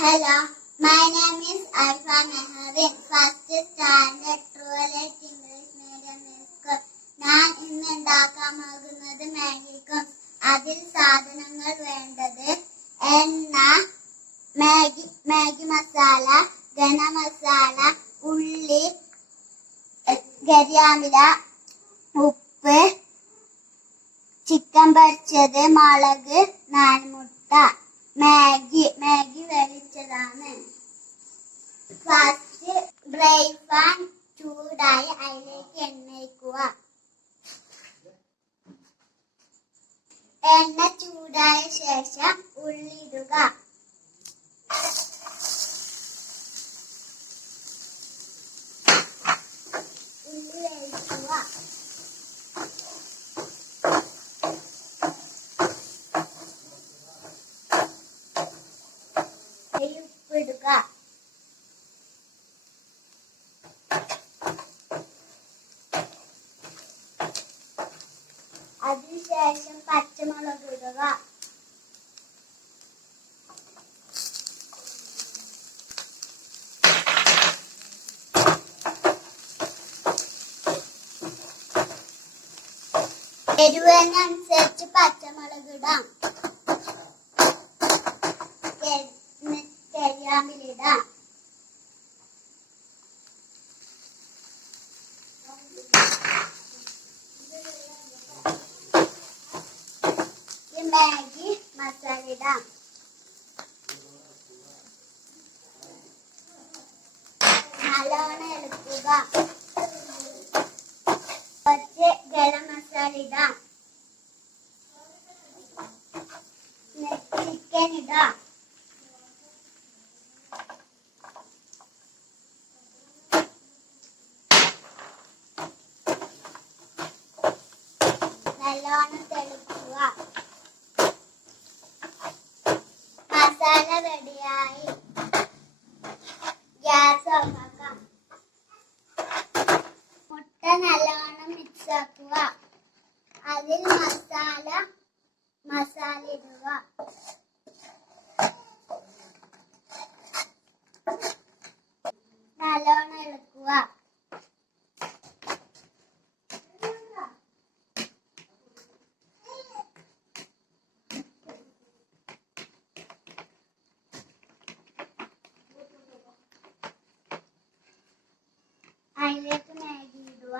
Hello, my name is Haifa Mehrin, first standard truly English medium school. ഞാൻ ഇന്ന് ഉണ്ടാക്കാൻ പോകുന്നത് മാഗി കുംസ്. അതിൽ സാധനങ്ങൾ വേണ്ടത് എണ്ണ, മാഗി മസാല, ഗരം മസാല, ഉള്ളി, കരിയാമില, ഉപ്പ്, ചിക്കൻ പൊരിച്ചത്, മുളക്, നാൽമുട്ട. മാഗി വേവിച്ചതാണ്. ഫസ്റ്റ് ഫ്രൈ പാൻ ചൂടായി അതിലേക്ക് എണ്ണ ഒഴിക്കുക. എണ്ണ ചൂടായ ശേഷം ഉള്ളി ഇടുക. ഉള്ളി വേവിക്കുക. ഉപ്പിടുക. അതിനുശേഷം പച്ചമുളക് ഇടുക. എരിവിനനുസരിച്ച് പച്ചമുളക് ഇടാം. കരിയാമിലിടാം. മാഗി മസാല ഇടാം. നല്ലോണം ഇളക്കുക. കുറച്ച് ഗരം മസാല ഇടാം. ചിക്കൻ ഇടാം. നല്ലോണം തിളക്കുക. മസാല റെഡിയായി. ഗ്യാസ് ഓഫാക്കാം. മുട്ട നല്ലോണം മിക്സ് ആക്കുക. അതിൽ മസാല ഇടുക. നല്ലോണം ഇളക്കുക. അതിലേക്ക് മാഗി ഇടുക.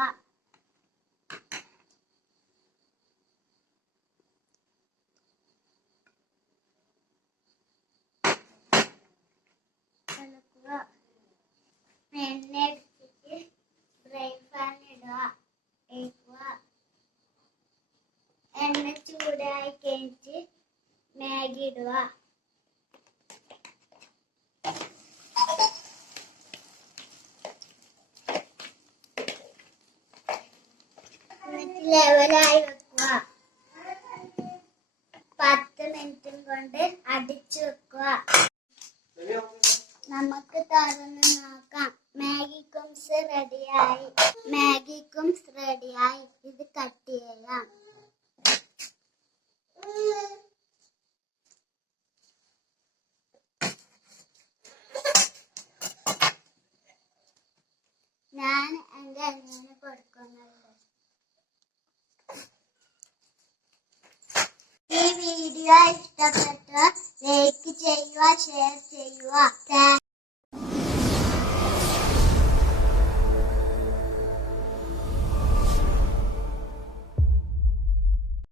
എണ്ണ എടുത്തിട്ട് ഫ്രൈ പാൻ ഇടുക. എണ്ണ ചൂടായി കഴിഞ്ഞിട്ട് മാഗി ഇടുക. ലെവലായി വെക്കുക. 10 മിനിറ്റും കൊണ്ട് അടിച്ചു വെക്കുക. നമുക്ക് തുറന്ന് നോക്കാം. മാഗി കുംസ് റെഡിയായി. ഇത് കട്ട് ചെയ്യാം. ഞാൻ എൻ്റെ അനിയനെ